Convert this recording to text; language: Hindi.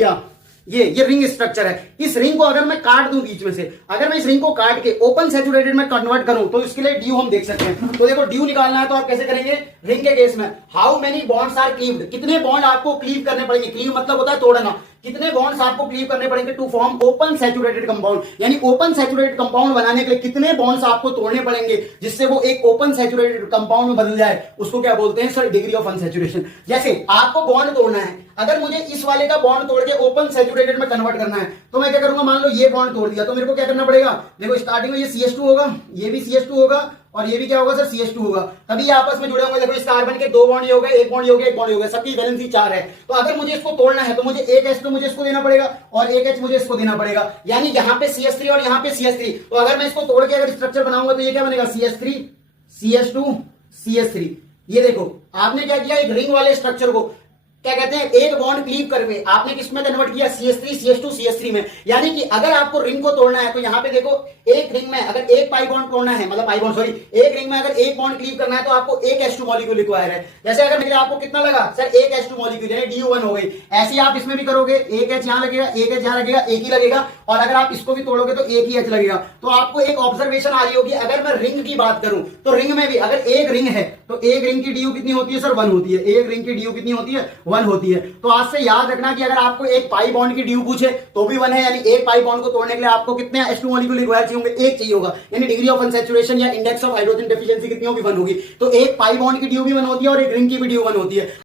क्या ये रिंग स्ट्रक्चर है। इस रिंग को अगर मैं काट दूं बीच में से, अगर मैं इस रिंग को काट के ओपन सैचुरेटेड में कन्वर्ट करूं तो इसके लिए ड्यू हम देख सकते हैं। तो देखो ड्यू निकालना है तो आप कैसे करेंगे, रिंग के केस में how many bonds are cleaved, कितने बॉन्ड आपको क्लीव करने पड़ेंगे। क्लीव मतलब होता है तोड़ना, कितने बॉन्ड्स आपको क्लीव करने पड़ेंगे to form open saturated compound. यानी ओपन सैचुरेटेड कंपाउंड बनाने के लिए कितने बॉन्ड्स आपको तोड़ने पड़ेंगे जिससे वो एक ओपन सैचुरेटेड कंपाउंड में बदल जाए, उसको क्या बोलते हैं सर, डिग्री ऑफ अनसैचुरेशन। जैसे आपको बॉन्ड तोड़ना है, अगर मुझे इस वाले का बॉन्ड तोड़ के ओपन सैचुरेटेड में कन्वर्ट करना है तो मैं क्या करूंगा, मान लो ये बॉन्ड तोड़ दिया तो मेरे को क्या करना पड़ेगा, देखो स्टार्टिंग में ये CH2 होगा, ये भी CH2 होगा और ये भी क्या होगा सर, CH2 होगा, तभी आपस में जुड़े होंगे। देखो इस कार्बन के दो बॉन्ड हो गए, एक बॉन्ड हो गया, एक बॉन्ड हो गया, सबकी वैलेंसी 4 है। तो अगर मुझे इसको तोड़ना है तो मुझे एक H तो मुझे इसको देना पड़ेगा और एक H मुझे इसको देना पड़ेगा। यानी यहाँ पे CH3 और यहाँ पे CH3, तो अगर मैं इसको तोड़ के अगर स्ट्रक्चर बनाऊंगा तो ये क्या बनेगा, CH3 CH2 CH3। ये देखो आपने क्या किया, एक रिंग वाले स्ट्रक्चर को क्या कहते हैं, एक बॉन्ड क्लीव करके आपने किस में कन्वर्ट किया, CH3 CH2 CH3 में। यानी कि अगर आपको रिंग को तोड़ना है तो यहां पे देखो एक रिंग में अगर एक पाई बॉन्ड तोड़ना है, मतलब पाई बॉन्ड सॉरी, एक रिंग में अगर एक बॉन्ड क्लीव करना है तो आपको एक H2 मॉलिक्यूल रिक्वायर है। जैसे अगर मेरे आपको कितना लगा सर, एक H2 मॉलिक्यूल यानी DU1 हो गई। ऐसे ही आप इसमें भी करोगे, एक H यहां लगेगा, एक H यहां लगेगा, एक ही लगेगा, और अगर आप इसको भी तोड़ोगे तो एक ही H लगेगा। तो आपको एक ऑब्जर्वेशन आ रही होगी, अगर मैं रिंग की बात करूं तो रिंग में भी अगर एक रिंग है तो एक रिंग की DU कितनी होती है सर, 1 होती है। एक रिंग की DU कितनी होती है, 1 होती है। तो आज से याद रखना कि अगर आपको एक पाई बॉन्ड की ड्यू पूछे तो भी 1 है, यानी एक पाई बॉन्ड को तोड़ने के लिए आपको कितने H2 मॉलिक्यूल रिक्वायर चाहिए होंगे, एक चाहिए होगा। यानी डिग्री ऑफ अनसैचुरेशन या इंडेक्स ऑफ हाइड्रोजन डेफिशिएंसी कितनी होगी, 1 होगी। तो एक पाई बॉन्ड की ड्यू भी 1 होती है और एक रिंग की भी ड्यू 1 होती है।